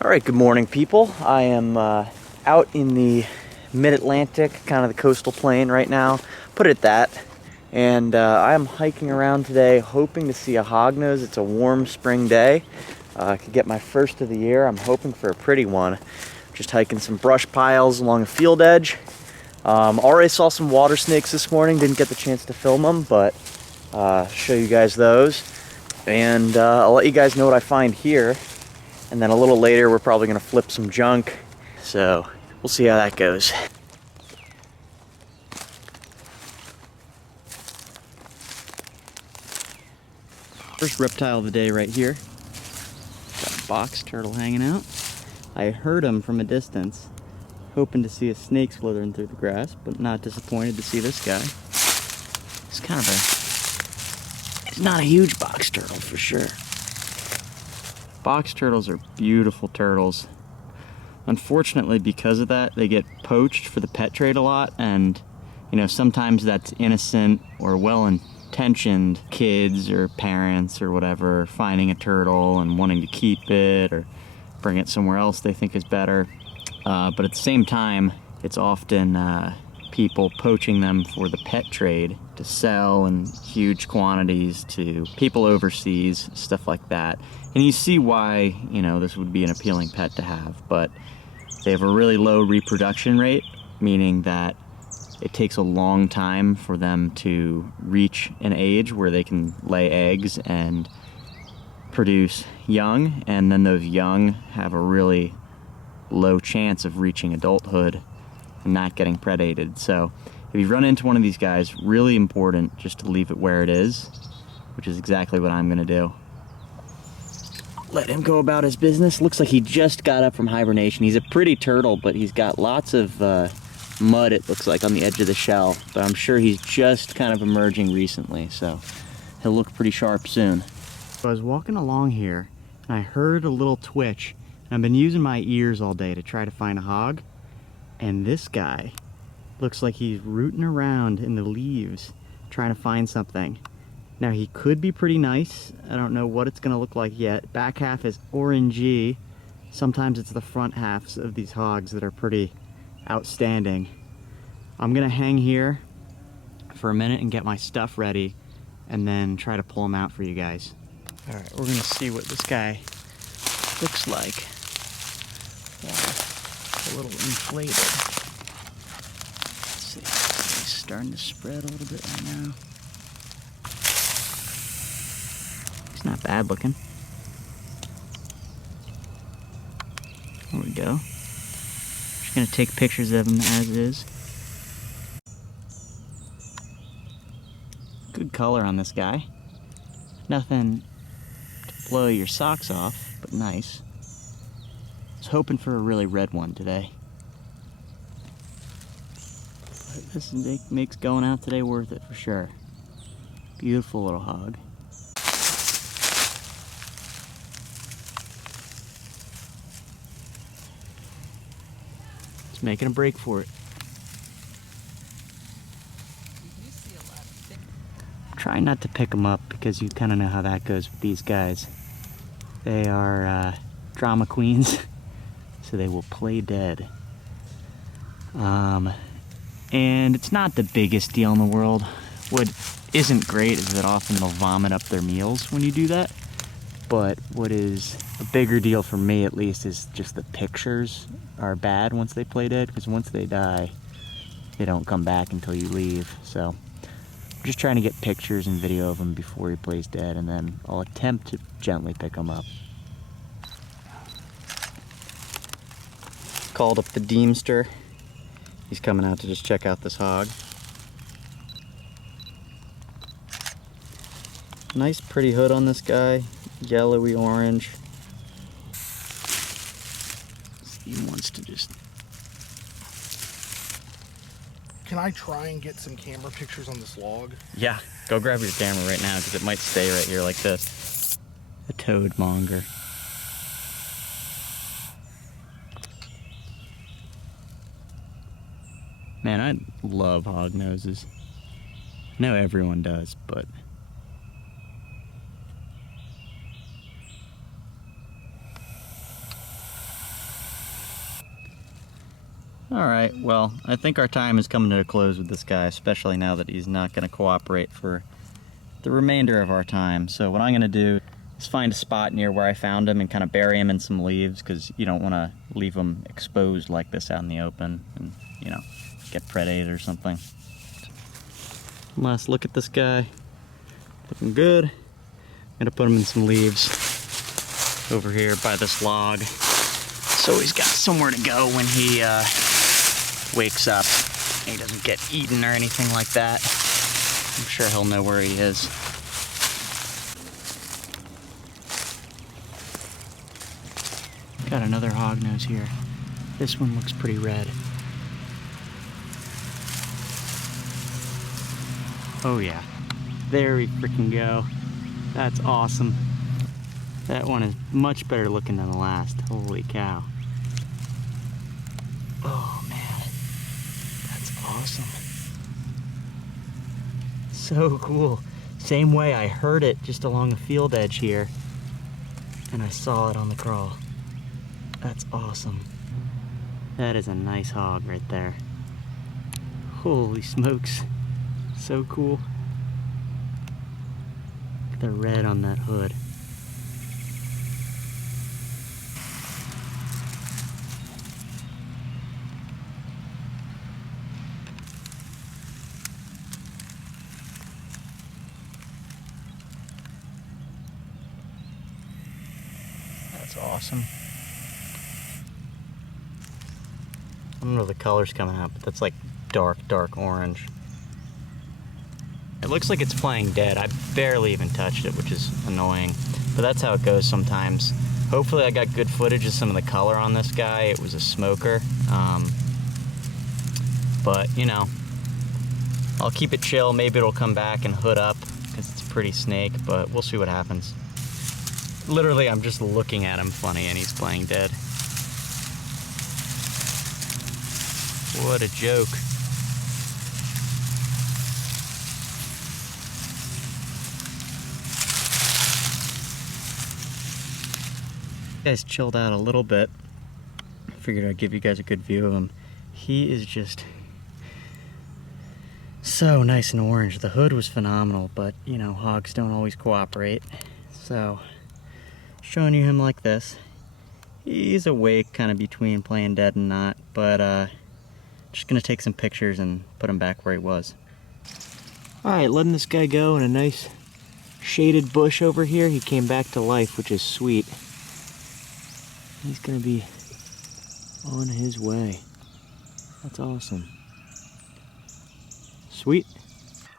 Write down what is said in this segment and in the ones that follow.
All right, good morning, people. I am out in the mid-Atlantic, kind of the coastal plain right now, put it at that. And I am hiking around today, hoping to see a hognose. It's a warm spring day. I could get my first of the year. I'm hoping for a pretty one. Just hiking some brush piles along a field edge. Already saw some water snakes this morning. Didn't get the chance to film them, but show you guys those. And I'll let you guys know what I find here. And then a little later, we're probably gonna flip some junk. So we'll see how that goes. First reptile of the day right here. Got a box turtle hanging out. I heard him from a distance, hoping to see a snake slithering through the grass, but not disappointed to see this guy. It's kind of it's not a huge box turtle for sure. Box turtles are beautiful turtles. Unfortunately, because of that, they get poached for the pet trade a lot, and you know, sometimes that's innocent or well-intentioned kids or parents or whatever finding a turtle and wanting to keep it or bring it somewhere else they think is better. But at the same time, it's often people poaching them for the pet trade to sell in huge quantities to people overseas, stuff like that. And you see why, you know, this would be an appealing pet to have, but they have a really low reproduction rate, meaning that it takes a long time for them to reach an age where they can lay eggs and produce young, and then those young have a really low chance of reaching adulthood and not getting predated. So if you run into one of these guys, really important just to leave it where it is, which is exactly what I'm gonna do. Let him go about his business. Looks like he just got up from hibernation. He's a pretty turtle, but he's got lots of mud, it looks like, on the edge of the shell. But I'm sure he's just kind of emerging recently, so he'll look pretty sharp soon. So I was walking along here, and I heard a little twitch. And I've been using my ears all day to try to find a hog. And this guy looks like he's rooting around in the leaves trying to find something. Now he could be pretty nice. I don't know what it's gonna look like yet. Back half is orangey. Sometimes it's the front halves of these hogs that are pretty outstanding. I'm gonna hang here for a minute and get my stuff ready and then try to pull him out for you guys. All right, we're gonna see what this guy looks like. A little inflated. Let's see, he's starting to spread a little bit right now. He's not bad looking. There we go. Just gonna take pictures of him as is. Good color on this guy. Nothing to blow your socks off, but nice. I was hoping for a really red one today. But this makes going out today worth it for sure. Beautiful little hog. It's making a break for it. Try not to pick them up because you kind of know how that goes with these guys. They are drama queens. So they will play dead. And it's not the biggest deal in the world. What isn't great is that often they'll vomit up their meals when you do that. But what is a bigger deal for me, at least, is just the pictures are bad once they play dead, because once they die, they don't come back until you leave. So I'm just trying to get pictures and video of him before he plays dead, and then I'll attempt to gently pick him up. Called up the Deemster. He's coming out to just check out this hog. Nice pretty hood on this guy, yellowy orange. He wants to just... Can I try and get some camera pictures on this log? Yeah, go grab your camera right now because it might stay right here like this. A toad monger. Man, I love hog noses. I know everyone does, but Alright, well, I think our time is coming to a close with this guy, especially now that he's not going to cooperate for the remainder of our time. So what I'm going to do is find a spot near where I found him and kind of bury him in some leaves, because you don't want to leave him exposed like this out in the open and, you know, get predated or something. Last look at this guy. Looking good. I'm going to put him in some leaves over here by this log, so he's got somewhere to go when he wakes up and he doesn't get eaten or anything like that. I'm sure he'll know where he is. Got another hognose here. This one looks pretty red. Oh yeah, there we freaking go. That's awesome. That one is much better looking than the last. Holy cow. Oh man, that's awesome. So cool. Same way I heard it just along the field edge here, and I saw it on the crawl. That's awesome. That is a nice hog right there. Holy smokes. So cool. Look at the red on that hood. That's awesome. I don't know if the color's coming out, but that's like dark orange. It looks like it's playing dead. I barely even touched it, which is annoying. But that's how it goes sometimes. Hopefully I got good footage of some of the color on this guy. It was a smoker. But, you know, I'll keep it chill. Maybe it'll come back and hood up because it's a pretty snake, but we'll see what happens. Literally, I'm just looking at him funny and he's playing dead. What a joke. You guys chilled out a little bit. Figured I'd give you guys a good view of him. He is just so nice and orange. The hood was phenomenal, but you know, hogs don't always cooperate. So, showing you him like this. He's awake, kind of between playing dead and not, but just gonna take some pictures and put him back where he was. Alright, letting this guy go in a nice shaded bush over here. He came back to life, which is sweet. He's gonna be on his way. That's awesome. Sweet.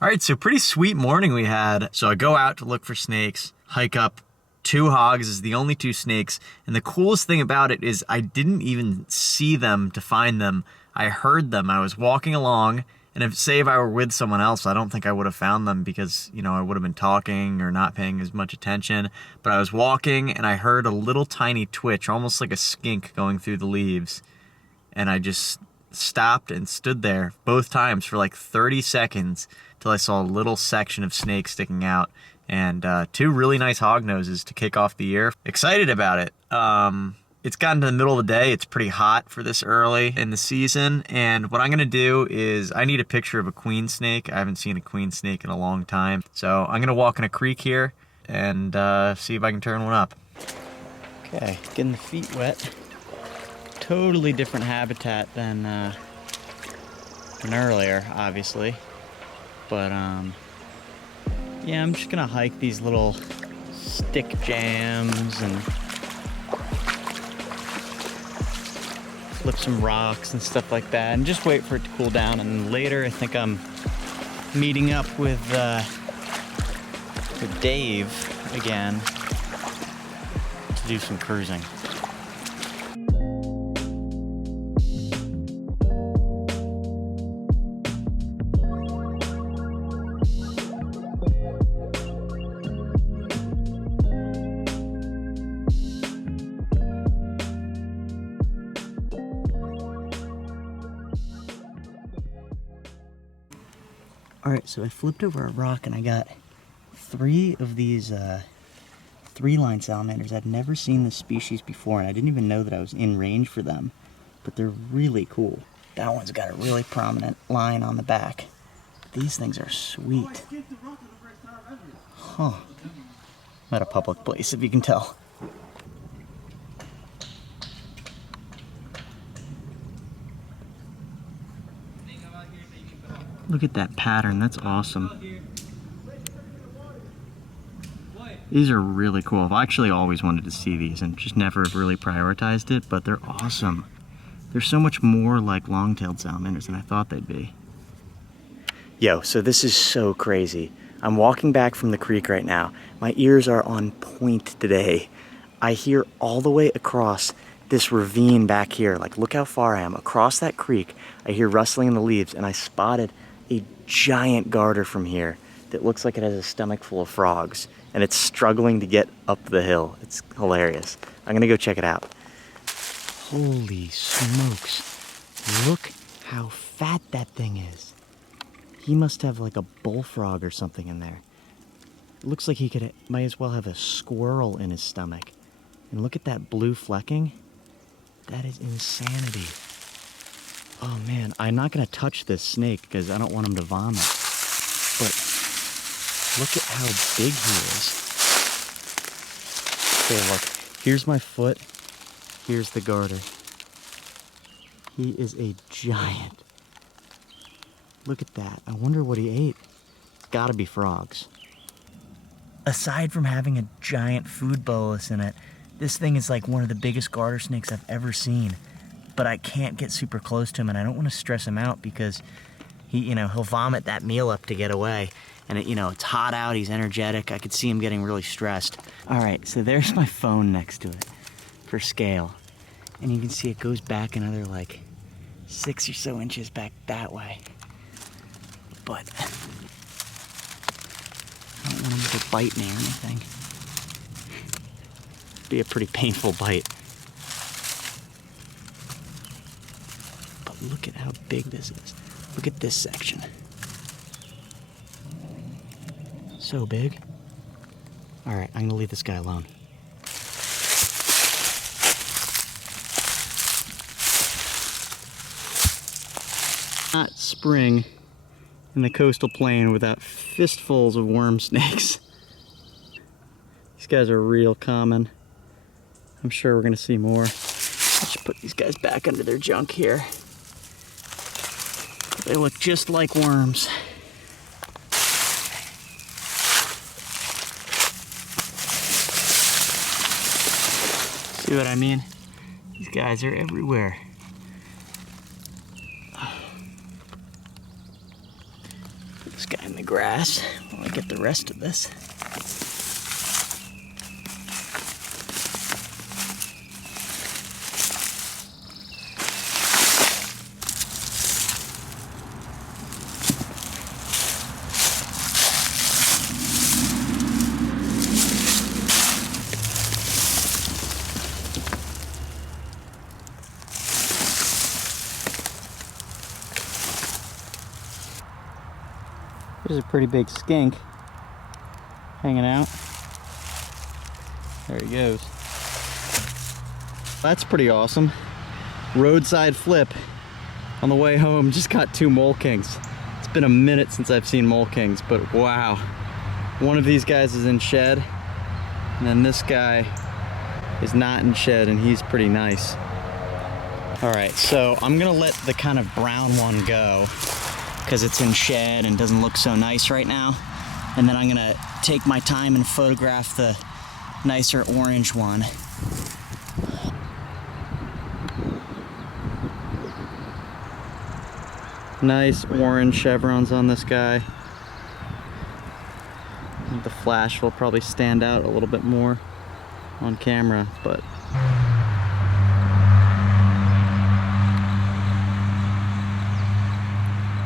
Alright, so pretty sweet morning we had. So I go out to look for snakes, hike up 2 hogs is the only 2 snakes, and the coolest thing about it is I didn't even see them to find them. I heard them. I was walking along, and if I were with someone else, I don't think I would have found them because, you know, I would have been talking or not paying as much attention. But I was walking, and I heard a little tiny twitch, almost like a skink going through the leaves. And I just stopped and stood there both times for like 30 seconds till I saw a little section of snake sticking out. And 2 really nice hognoses to kick off the year. Excited about it. It's gotten to the middle of the day. It's pretty hot for this early in the season. And what I'm going to do is I need a picture of a queen snake. I haven't seen a queen snake in a long time. So I'm going to walk in a creek here and see if I can turn one up. Okay, getting the feet wet. Totally different habitat than earlier, obviously. But yeah, I'm just gonna hike these little stick jams and flip some rocks and stuff like that and just wait for it to cool down. And later I think I'm meeting up with Dave again to do some cruising. Alright, so I flipped over a rock and I got 3 of these 3-line salamanders. I'd never seen this species before and I didn't even know that I was in range for them, but they're really cool. That one's got a really prominent line on the back. These things are sweet. Huh. I'm at a public place, if you can tell. Look at that pattern, that's awesome. These are really cool. I've actually always wanted to see these and just never have really prioritized it, but they're awesome. They're so much more like long-tailed salamanders than I thought they'd be. Yo, so this is so crazy. I'm walking back from the creek right now. My ears are on point today. I hear all the way across this ravine back here. Like, look how far I am. Across that creek, I hear rustling in the leaves, and I spotted a giant garter from here that looks like it has a stomach full of frogs, and it's struggling to get up the hill. It's hilarious. I'm gonna go check it out. Holy smokes. Look how fat that thing is. He must have like a bullfrog or something in there. It looks like he might as well have a squirrel in his stomach. And look at that blue flecking. That is insanity. Oh man, I'm not gonna touch this snake because I don't want him to vomit. But look at how big he is. Okay, look, here's my foot. Here's the garter. He is a giant. Look at that. I wonder what he ate. It's gotta be frogs. Aside from having a giant food bolus in it, this thing is like one of the biggest garter snakes I've ever seen. But I can't get super close to him, and I don't want to stress him out because he'll vomit that meal up to get away. And it's hot out, he's energetic. I could see him getting really stressed. All right, so there's my phone next to it for scale. And you can see it goes back another like 6 or so inches back that way. But I don't want him to bite me or anything. It'd be a pretty painful bite. But look at how big this is. Look at this section. So big. All right, I'm gonna leave this guy alone. Not spring in the coastal plain without fistfuls of worm snakes. These guys are real common. I'm sure we're gonna see more. Let's put these guys back under their junk here. They look just like worms. See what I mean? These guys are everywhere. Put this guy in the grass while I get the rest of this. There's a pretty big skink hanging out. There he goes. That's pretty awesome. Roadside flip on the way home. Just got 2 mole kings. It's been a minute since I've seen mole kings, but wow. One of these guys is in shed, and then this guy is not in shed, and he's pretty nice. All right, so I'm gonna let the kind of brown one go because it's in shed and doesn't look so nice right now. And then I'm gonna take my time and photograph the nicer orange one. Nice orange chevrons on this guy. The flash will probably stand out a little bit more on camera, but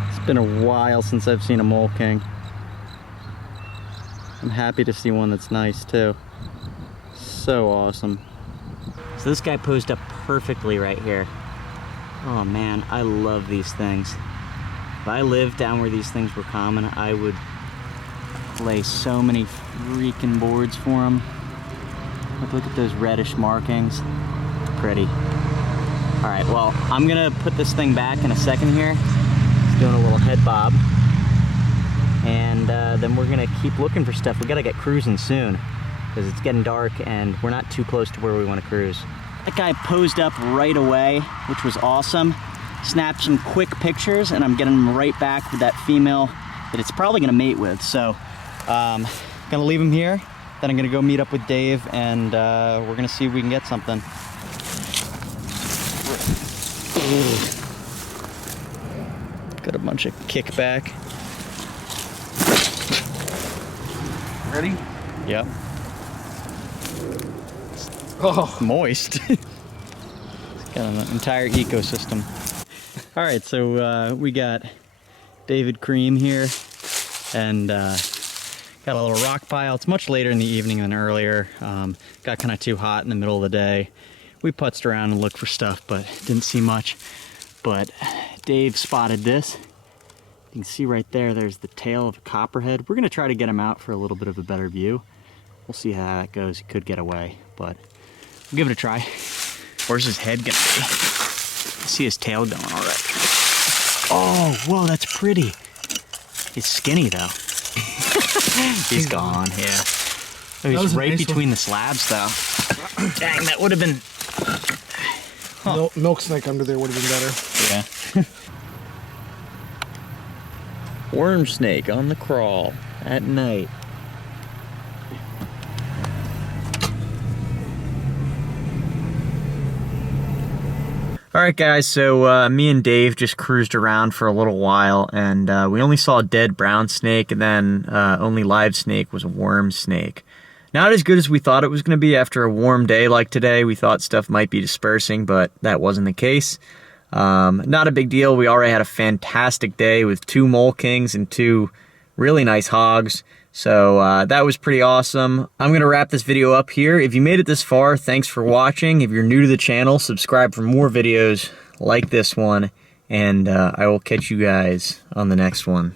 it's been a while since I've seen a mole king. I'm happy to see one that's nice too. So awesome. So this guy posed up perfectly right here. Oh man, I love these things. If I lived down where these things were common, I would lay so many freaking boards for them. Look at those reddish markings. Pretty. All right, well, I'm gonna put this thing back in a second here. It's doing a little head bob. And then we're gonna keep looking for stuff. We gotta get cruising soon because it's getting dark and we're not too close to where we wanna cruise. That guy posed up right away, which was awesome. Snapped some quick pictures and I'm getting him right back with that female that it's probably gonna mate with. So, gonna leave him here. Then I'm gonna go meet up with Dave and we're gonna see if we can get something. Got a bunch of kickback. Ready? Yep. Oh, Moist. It's got an entire ecosystem. All right, so we got David Cream here and got a little rock pile. It's much later in the evening than earlier. Got kind of too hot in the middle of the day. We putzed around and looked for stuff, but didn't see much. But Dave spotted this. You can see right there, there's the tail of a copperhead. We're gonna try to get him out for a little bit of a better view. We'll see how that goes. He could get away, but we'll give it a try. Where's his head gonna be? I see his tail going already. Oh, whoa, that's pretty. He's skinny though. He's gone, yeah. Oh, he's right nice between the slabs though. Dang, that would have been... Huh. Milk snake under there would have been better. Yeah. Worm snake on the crawl at night. Alright guys, so me and Dave just cruised around for a little while and we only saw a dead brown snake and then only live snake was a worm snake. Not as good as we thought it was going to be after a warm day like today. We thought stuff might be dispersing, but that wasn't the case. Not a big deal. We already had a fantastic day with 2 mole kings and 2 really nice hogs. So that was pretty awesome. I'm going to wrap this video up here. If you made it this far, thanks for watching. If you're new to the channel, subscribe for more videos like this one. And I will catch you guys on the next one.